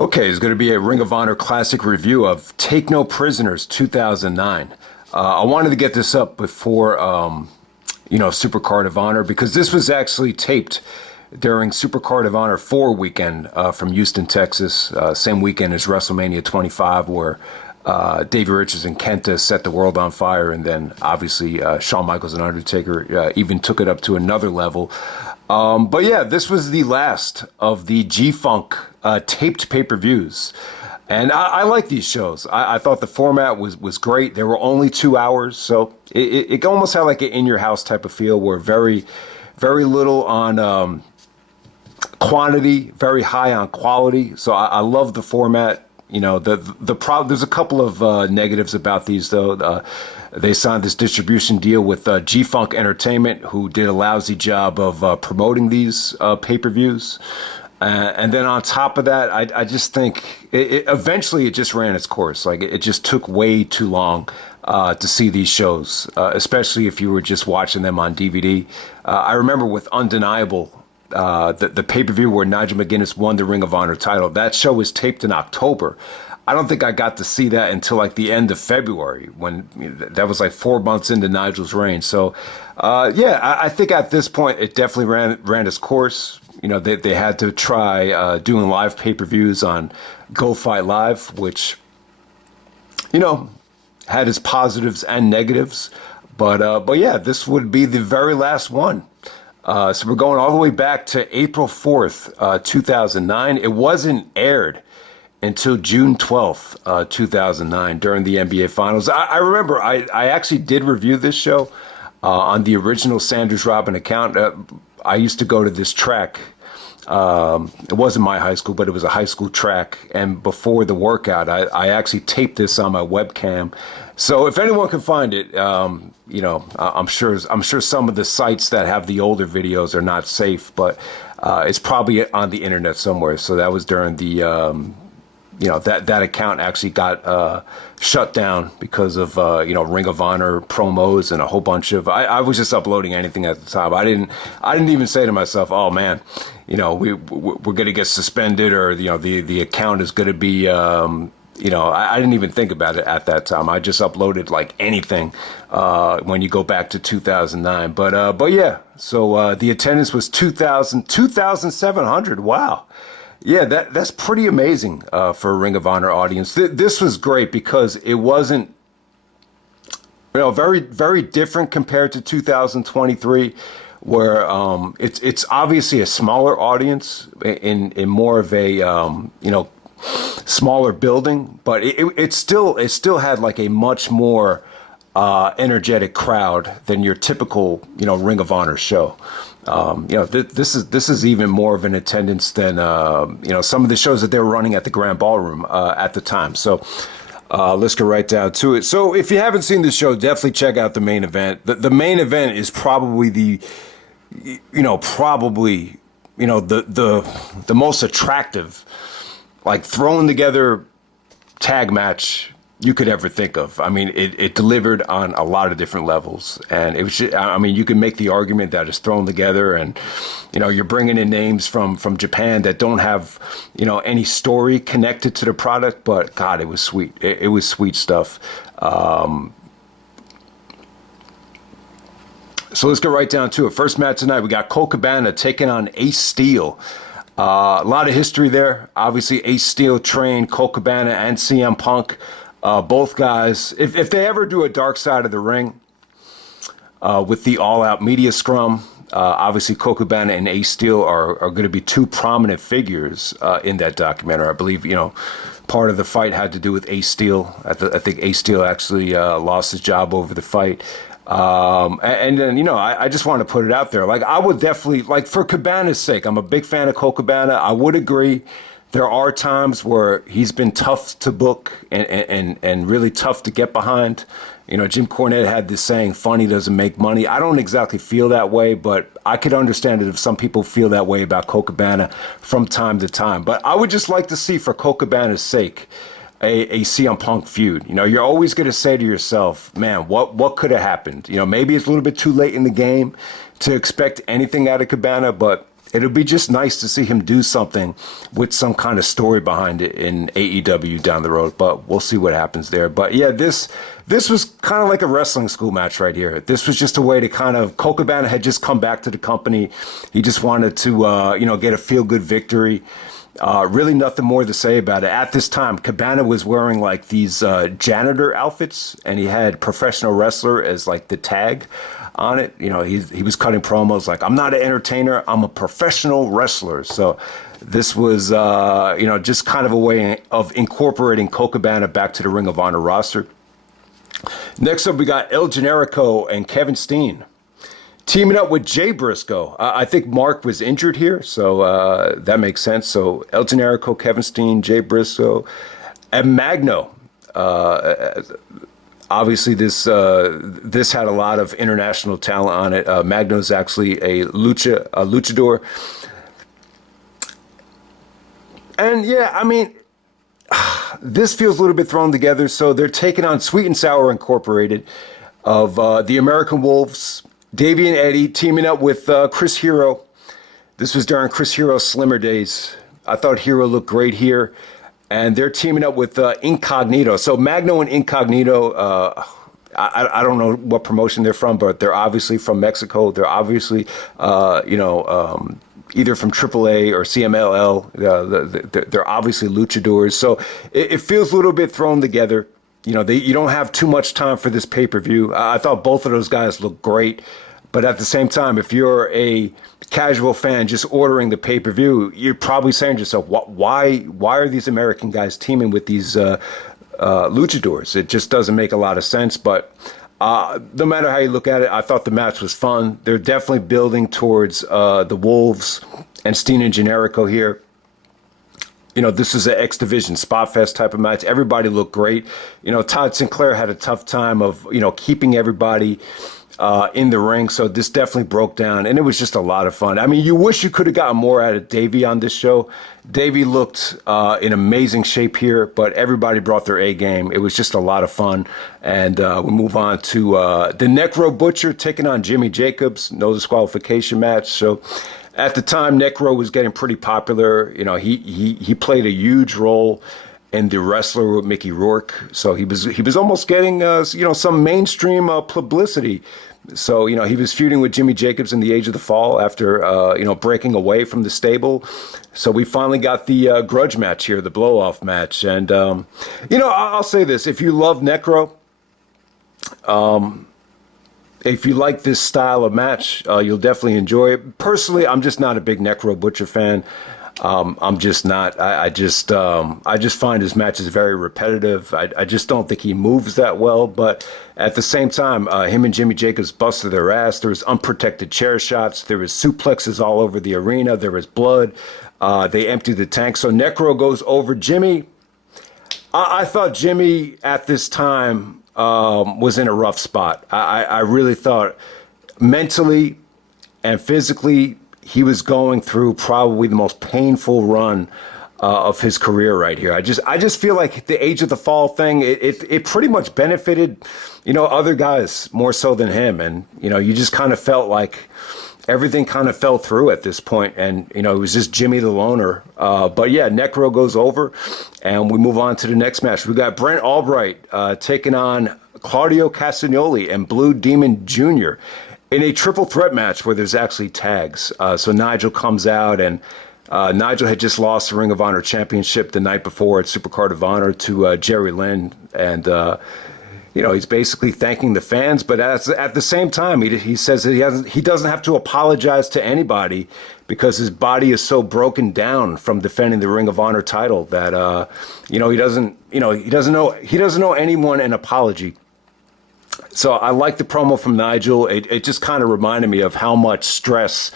Okay, it's going to be a Ring of Honor Classic review of Take No Prisoners 2009. I wanted to get this up before, Supercard of Honor, because this was actually taped during Supercard of Honor 4 weekend from Houston, Texas. Same weekend as WrestleMania 25, where Davey Richards and Kenta set the world on fire, and then obviously Shawn Michaels and Undertaker even took it up to another level. But yeah, this was the last of the G-Funk taped pay-per-views. And I like these shows. I thought the format was great. They were only 2 hours, so it almost had like an in-your-house type of feel, where very, very little on quantity, very high on quality. So I love the format. You know, there's a couple of negatives about these, though. They signed this distribution deal with G-Funk Entertainment, who did a lousy job of promoting these pay-per-views. And then on top of that, I just think eventually it just ran its course. Like, it just took way too long to see these shows, especially if you were just watching them on DVD. I remember with Undeniable, the pay-per-view where Nigel McGuinness won the Ring of Honor title. That show was taped in October. I don't think I got to see that until like the end of February, when that was like 4 months into Nigel's reign. So, I think at this point it definitely ran its course. You know, they had to try doing live pay-per-views on Go Fight Live, which, had its positives and negatives. But yeah, this would be the very last one. So we're going all the way back to April 4th, 2009. It wasn't aired until June 12th, 2009, during the NBA Finals. I remember I actually did review this show on the original Sanders Robin account. I used to go to this track. It wasn't my high school, but it was a high school track. And before the workout, I actually taped this on my webcam. So if anyone can find it, I'm sure some of the sites that have the older videos are not safe, but it's probably on the internet somewhere. So that was during the that account actually got shut down because of Ring of Honor promos and a whole bunch of. I was just uploading anything at the time. I didn't even say to myself, oh man, we're gonna get suspended, or the account is gonna be. I didn't even think about it at that time. I just uploaded like anything when you go back to 2009. But yeah, so the attendance was 2,700. Wow. Yeah, that's pretty amazing for a Ring of Honor audience. This was great because it wasn't, very, very different compared to 2023, where it's obviously a smaller audience in more of a smaller building, but it still had like a much more energetic crowd than your typical Ring of Honor show. This is even more of an attendance than some of the shows that they were running at the Grand Ballroom at the time. So let's get right down to it. So if you haven't seen the show, definitely check out the main event. The main event is probably the most attractive, like, thrown together tag match you could ever think of. I mean, it delivered on a lot of different levels, and it was just, you can make the argument that it's thrown together, and you're bringing in names from Japan that don't have any story connected to the product, but God, it was sweet. It was sweet stuff. So let's get right down to it. First match tonight, we got Colt Cabana taking on Ace Steel. A lot of history there. Obviously, Ace Steel trained Colt Cabana and CM Punk. Both guys, if they ever do a Dark Side of the Ring with the all-out media scrum, obviously Colt Cabana and Ace Steel are going to be two prominent figures in that documentary. I believe, part of the fight had to do with Ace Steel. I think Ace Steel actually lost his job over the fight. And then, I just want to put it out there. Like, I would definitely, like, for Cabana's sake, I'm a big fan of Colt Cabana. I would agree. There are times where he's been tough to book and really tough to get behind. Jim Cornette had this saying, funny doesn't make money. I don't exactly feel that way, but I could understand it if some people feel that way about Colt Cabana from time to time. But I would just like to see, for Colt Cabana's sake, a CM Punk feud. You're always going to say to yourself, man, what could have happened? Maybe it's a little bit too late in the game to expect anything out of Cabana, but it'll be just nice to see him do something with some kind of story behind it in AEW down the road, but we'll see what happens there. But yeah, this was kind of like a wrestling school match right here. This was just a way to kind of, Cabana had just come back to the company. He just wanted to, get a feel-good victory. Really nothing more to say about it. At this time, Cabana was wearing like these janitor outfits, and he had professional wrestler as like the tag on it. He was cutting promos like, I'm not an entertainer, I'm a professional wrestler. So this was, just kind of a way of incorporating Colt Cabana back to the Ring of Honor roster. Next up, we got El Generico and Kevin Steen teaming up with Jay Briscoe. I think Mark was injured here, so that makes sense. So El Generico, Kevin Steen, Jay Briscoe, and Magno. Obviously, this had a lot of international talent on it. Magno's actually a luchador. And yeah, I mean, this feels a little bit thrown together. So they're taking on Sweet and Sour Incorporated of the American Wolves, Davey and Eddie teaming up with Chris Hero. This was during Chris Hero's slimmer days. I thought Hero looked great here. And they're teaming up with Incognito. So Magno and Incognito, I don't know what promotion they're from, but they're obviously from Mexico. They're obviously, either from AAA or CMLL. They're obviously luchadors. So it feels a little bit thrown together. You don't have too much time for this pay-per-view. I thought both of those guys looked great. But at the same time, if you're a casual fan just ordering the pay-per-view, you're probably saying to yourself, why are these American guys teaming with these luchadors? It just doesn't make a lot of sense. But no matter how you look at it, I thought the match was fun. They're definitely building towards the Wolves and Steen and Generico here. This is an X Division Spot Fest type of match. Everybody looked great. Todd Sinclair had a tough time of, keeping everybody in the ring. So this definitely broke down, and it was just a lot of fun. I mean, you wish you could have gotten more out of Davey on this show. Davey looked in amazing shape here, but everybody brought their A game. It was just a lot of fun. And we move on to the Necro Butcher taking on Jimmy Jacobs. No disqualification match. So at the time, Necro was getting pretty popular. He played a huge role in The Wrestler with Mickey Rourke. So he was almost getting some mainstream publicity. So, he was feuding with Jimmy Jacobs in the Age of the Fall after, breaking away from the stable. So we finally got the grudge match here, the blow-off match. And, I'll say this. If you love Necro, if you like this style of match, you'll definitely enjoy it. Personally, I'm just not a big Necro Butcher fan. I'm just not. I just find his matches very repetitive. I just don't think he moves that well. But at the same time, him and Jimmy Jacobs busted their ass. There was unprotected chair shots. There was suplexes all over the arena. There was blood. They emptied the tank. So Necro goes over Jimmy. I thought Jimmy at this time was in a rough spot. I really thought mentally and physically, he was going through probably the most painful run of his career right here. I just feel like the Age of the Fall thing, it pretty much benefited, other guys more so than him. And, you just kind of felt like everything kind of fell through at this point. And, it was just Jimmy the Loner. But yeah, Necro goes over and we move on to the next match. We got Brent Albright taking on Claudio Castagnoli and Blue Demon Jr. in a triple threat match where there's actually tags. So Nigel comes out, and Nigel had just lost the Ring of Honor Championship the night before at Supercard of Honor to Jerry Lynn. And, he's basically thanking the fans. But at the same time, he says that he doesn't have to apologize to anybody because his body is so broken down from defending the Ring of Honor title that, he doesn't owe anyone an apology. So I like the promo from Nigel. It just kind of reminded me of how much stress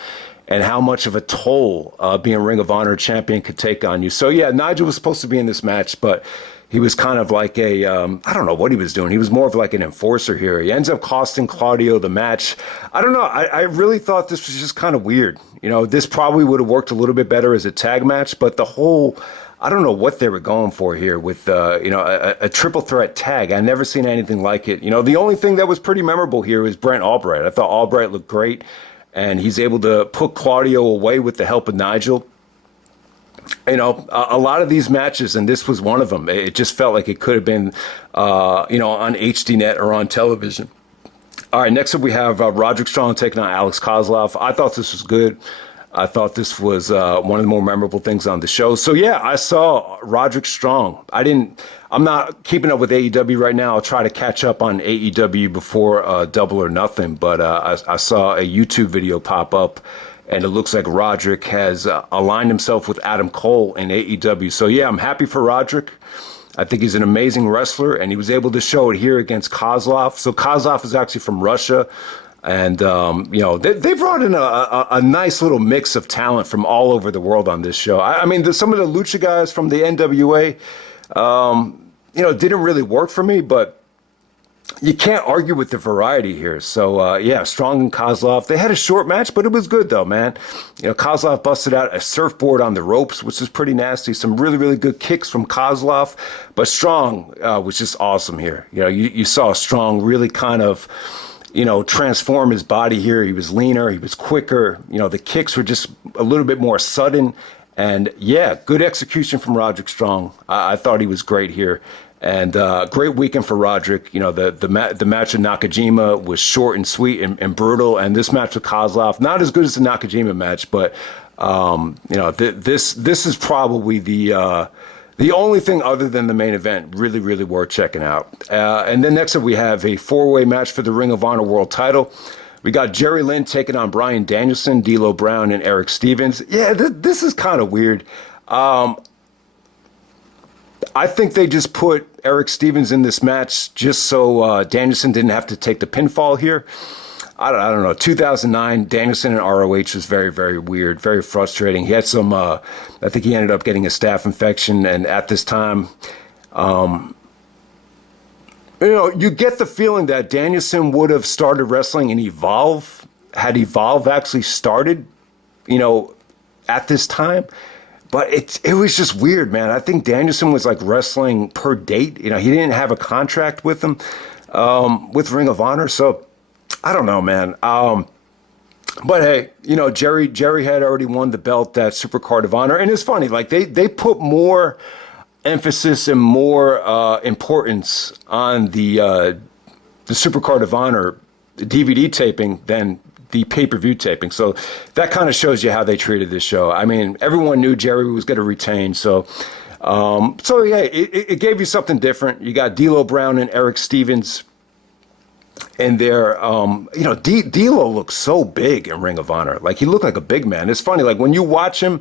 and how much of a toll being Ring of Honor champion could take on you. So yeah, Nigel was supposed to be in this match, but he was kind of like I don't know what he was doing. He was more of like an enforcer here. He ends up costing Claudio the match. I don't know. I really thought this was just kind of weird. This probably would have worked a little bit better as a tag match, but the whole, I don't know what they were going for here with, a triple threat tag. I never seen anything like it. The only thing that was pretty memorable here was Brent Albright. I thought Albright looked great. and he's able to put Claudio away with the help of Nigel. You know, a lot of these matches, and this was one of them, it just felt like it could have been, you know, on HDNet or on television. All right, next up we have Roderick Strong taking on Alex Koslov. I thought this was good. I thought this was one of the more memorable things on the show. So yeah, I saw Roderick Strong. I'm not keeping up with AEW right now. I'll try to catch up on AEW before Double or Nothing. But I saw a YouTube video pop up, and it looks like Roderick has aligned himself with Adam Cole in AEW. So yeah, I'm happy for Roderick. I think he's an amazing wrestler, and he was able to show it here against Koslov. So Koslov is actually from Russia. And, you know, they brought in a nice little mix of talent from all over the world on this show. I mean, some of the Lucha guys from the NWA, you know, didn't really work for me, but you can't argue with the variety here. So, yeah, Strong and Koslov, they had a short match, but it was good, though, man. You know, Koslov busted out a surfboard on the ropes, which is pretty nasty. Some really, really good kicks from Koslov. But Strong was just awesome here. You know, you saw Strong really kind of, you know, transform his body here. He was leaner, he was quicker. You know, the kicks were just a little bit more sudden. And yeah, good execution from Roderick Strong. I thought he was great here. And great weekend for Roderick. You know, the match with Nakajima was short and sweet and brutal. And this match with Koslov, not as good as the Nakajima match, but you know, this is probably the only thing other than the main event really, really worth checking out. And then next up, we have a four-way match for the Ring of Honor World title. We got Jerry Lynn taking on Bryan Danielson, Dilo Brown, and Erick Stevens. Yeah, this is kind of weird. I think they just put Erick Stevens in this match just so Danielson didn't have to take the pinfall here. I don't know. 2009, Danielson and ROH was very, very weird, very frustrating. He had some, I think he ended up getting a staph infection. And at this time, you know, you get the feeling that Danielson would have started wrestling in Evolve, had Evolve actually started, you know, at this time. But it was just weird, man. I think Danielson was like wrestling per date. You know, he didn't have a contract with them, with Ring of Honor. So, I don't know, man. But hey, you know, Jerry had already won the belt at Supercard of Honor. And it's funny, like they put more emphasis and more importance on the Supercard of Honor DVD taping than the pay-per-view taping. So that kind of shows you how they treated this show. I mean, everyone knew Jerry was going to retain. So yeah, it gave you something different. You got Dilo Brown and Erick Stevens. And there, you know, Dilo looks so big in Ring of Honor. Like, he looked like a big man. It's funny, like, when you watch him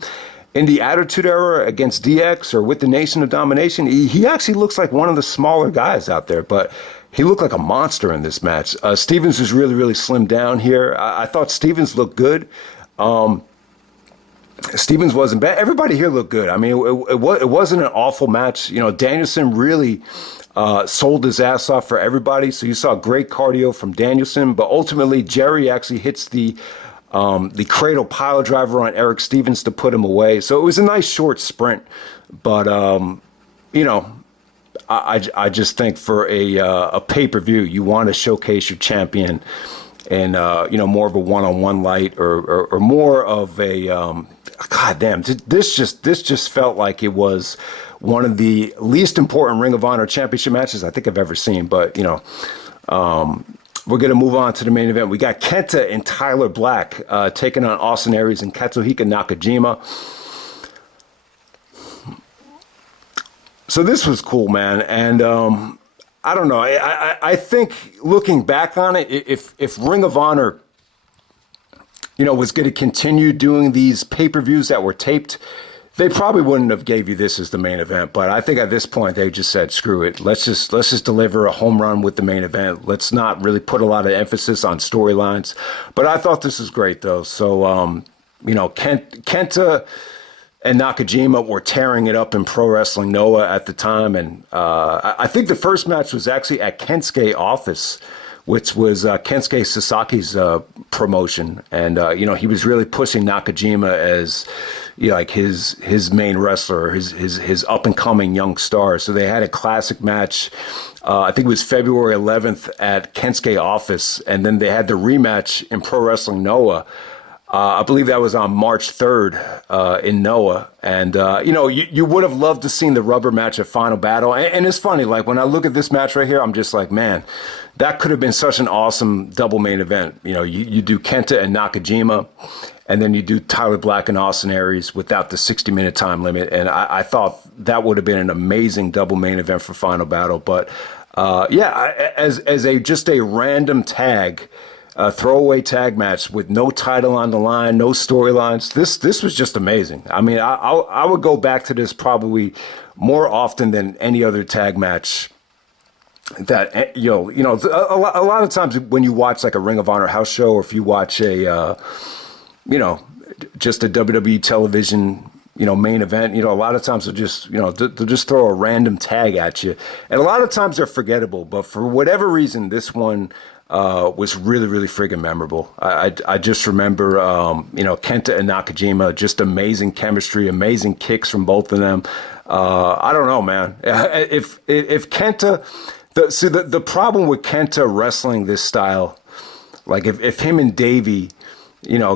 in the Attitude Era against DX or with the Nation of Domination, he actually looks like one of the smaller guys out there. But he looked like a monster in this match. Stevens was really, really slimmed down here. I thought Stevens looked good. Stevens wasn't bad. Everybody here looked good. I mean, it wasn't an awful match. You know, Danielson really sold his ass off for everybody. So you saw great cardio from Danielson, but ultimately Jerry actually hits the cradle pile driver on Erick Stevens to put him away. So it was a nice short sprint, but you know, I just think for a pay-per-view, you want to showcase your champion in you know, more of a one-on-one light or more of a God damn, this just felt like it was one of the least important Ring of Honor championship matches I think I've ever seen. But, you know, we're going to move on to the main event. We got Kenta and Tyler Black taking on Austin Aries and Katsuhiko Nakajima. So this was cool, man. And I don't know. I think looking back on it, if Ring of Honor, you know, was going to continue doing these pay-per-views that were taped, they probably wouldn't have gave you this as the main event. But I think at this point they just said, screw it. Let's just deliver a home run with the main event. Let's not really put a lot of emphasis on storylines. But I thought this was great, though. So, you know, Kenta and Nakajima were tearing it up in Pro Wrestling Noah at the time. And I think the first match was actually at Kensuke office, which was Kensuke Sasaki's promotion. And, he was really pushing Nakajima as like his main wrestler, his up and coming young star. So they had a classic match. I think it was February 11th at Kensuke office. And then they had the rematch in Pro Wrestling Noah. I believe that was on March 3rd in Noah. And, you would have loved to seen the rubber match at Final Battle. And it's funny, like when I look at this match right here, I'm just like, man, that could have been such an awesome double main event. You do Kenta and Nakajima, and then you do Tyler Black and Austin Aries without the 60-minute time limit. And I thought that would have been an amazing double main event for Final Battle. But, as just a random tag, a throwaway tag match with no title on the line, no storylines. This was just amazing. I mean, I would go back to this probably more often than any other tag match. That a lot of times when you watch like a Ring of Honor house show, or if you watch a just a WWE television main event, a lot of times they'll just throw a random tag at you, and a lot of times they're forgettable. But for whatever reason, this one was really, really friggin' memorable. I just remember, Kenta and Nakajima, just amazing chemistry, amazing kicks from both of them. I don't know, man. If Kenta, the problem with Kenta wrestling this style, like if him and Davey,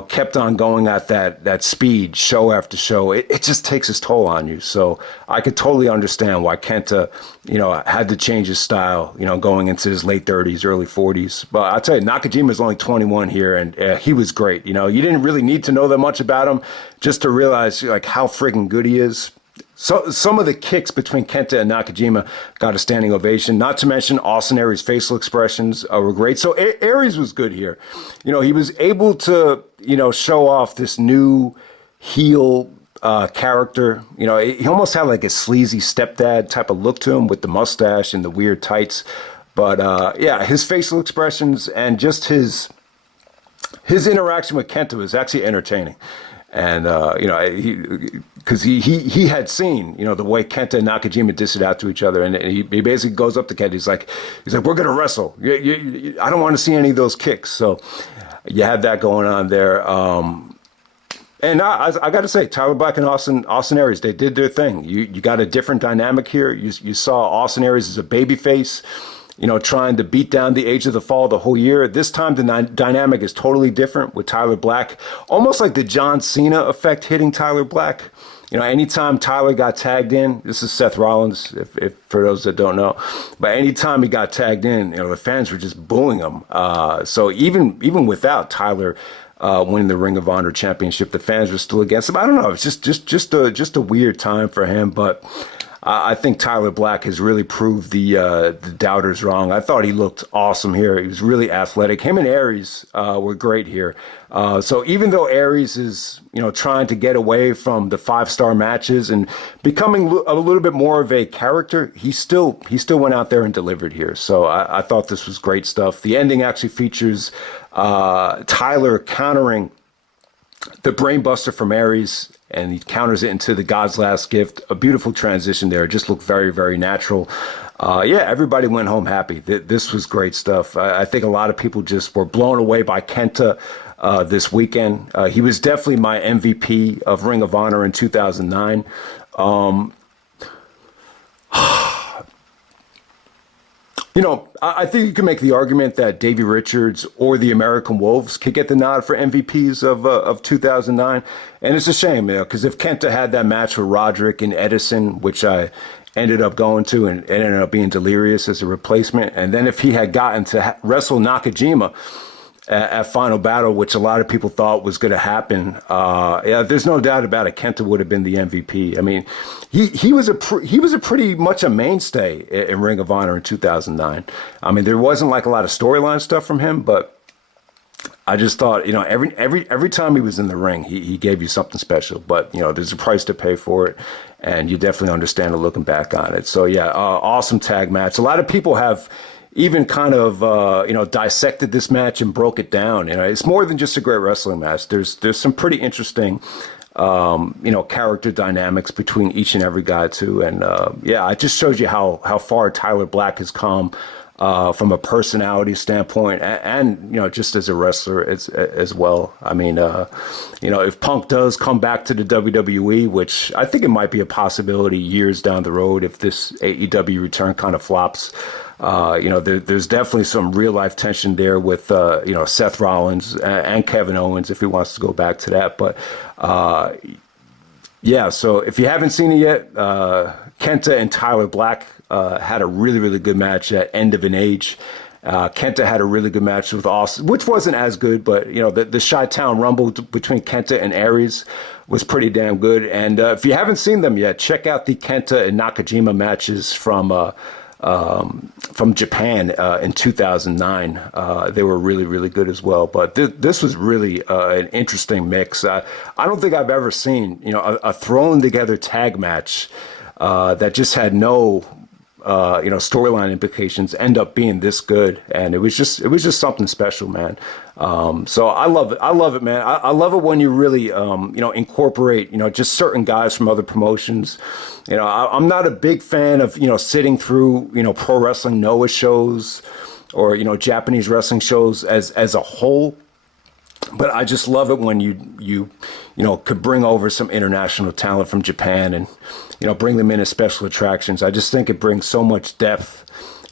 kept on going at that speed show after show, it just takes its toll on you. So I could totally understand why Kenta, had to change his style, going into his late 30s, early 40s. But I'll tell you, Nakajima's only 21 here, and he was great. You didn't really need to know that much about him just to realize like how friggin' good he is. So some of the kicks between Kenta and Nakajima got a standing ovation, not to mention Austin Aries' facial expressions were great. So Aries was good here. He was able to, show off this new heel character. He almost had like a sleazy stepdad type of look to him with the mustache and the weird tights. But his facial expressions and just his interaction with Kenta was actually entertaining. And, because he had seen, the way Kenta and Nakajima dished it out to each other. And he basically goes up to Kenta. He's like, we're going to wrestle. I don't want to see any of those kicks. So you had that going on there. And I got to say, Tyler Black and Austin Aries, they did their thing. You got a different dynamic here. You saw Austin Aries as a babyface, trying to beat down the Age of the Fall the whole year. This time, the dynamic is totally different with Tyler Black, almost like the John Cena effect hitting Tyler Black. Anytime Tyler got tagged in, this is Seth Rollins, if for those that don't know, but anytime he got tagged in, the fans were just booing him. So even without Tyler winning the Ring of Honor championship, the fans were still against him. I don't know. It's just a weird time for him, but I think Tyler Black has really proved the doubters wrong. I thought he looked awesome here. He was really athletic. Him and Aries were great here. So even though Aries is, trying to get away from the 5-star matches and becoming a little bit more of a character, he still went out there and delivered here. So I thought this was great stuff. The ending actually features Tyler countering the brainbuster from Aries, and he counters it into the God's Last Gift. A beautiful transition there. It just looked very, very natural. Everybody went home happy. This was great stuff. I think a lot of people just were blown away by Kenta this weekend. He was definitely my MVP of Ring of Honor in 2009. I think you can make the argument that Davey Richards or the American Wolves could get the nod for MVPs of 2009. And it's a shame, because if Kenta had that match with Roderick and Edison, which I ended up going to and it ended up being Delirious as a replacement, and then if he had gotten to wrestle Nakajima at Final Battle, which a lot of people thought was going to happen, there's no doubt about it. Kenta would have been the MVP. I mean, he was a pretty much a mainstay in Ring of Honor in 2009. I mean, there wasn't like a lot of storyline stuff from him, but I just thought, every time he was in the ring, he gave you something special. But there's a price to pay for it, and you definitely understand it looking back on it. So awesome tag match. A lot of people have even kind of, dissected this match and broke it down. It's more than just a great wrestling match. There's some pretty interesting, character dynamics between each and every guy too. And, it just shows you how far Tyler Black has come, from a personality standpoint, and just as a wrestler as well. I mean, if Punk does come back to the WWE, which I think it might be a possibility years down the road if this AEW return kind of flops. There's definitely some real life tension there with, Seth Rollins and Kevin Owens if he wants to go back to that. But, so if you haven't seen it yet, Kenta and Tyler Black had a really, really good match at End of an Age. Kenta had a really good match with Austin, which wasn't as good, but, the Chi-Town Rumble between Kenta and Aries was pretty damn good. And if you haven't seen them yet, check out the Kenta and Nakajima matches from Japan in 2009. They were really, really good as well. But this was really an interesting mix. I don't think I've ever seen, a thrown together tag match that just had no, storyline implications end up being this good. And it was just something special, man. So I love it. I love it, man. I love it when you really, incorporate, just certain guys from other promotions. I'm not a big fan of, sitting through, pro wrestling Noah shows or, Japanese wrestling shows as a whole. But I just love it when you could bring over some international talent from Japan and, bring them in as special attractions. I just think it brings so much depth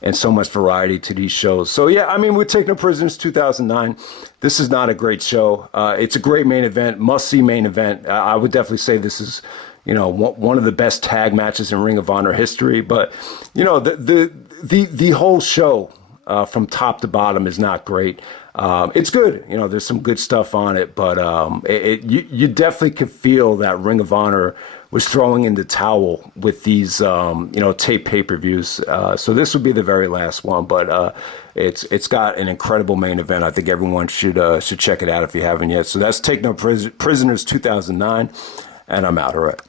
and so much variety to these shows. So, yeah, I mean, with Take No Prisoners 2009, this is not a great show. It's a great main event, must-see main event. I would definitely say this is, one of the best tag matches in Ring of Honor history. But, the whole show from top to bottom is not great. It's good. There's some good stuff on it, but you definitely could feel that Ring of Honor was throwing in the towel with these, tape pay-per-views. So this would be the very last one, but it's got an incredible main event. I think everyone should check it out if you haven't yet. So that's Take No Prisoners 2009, and I'm out. All right.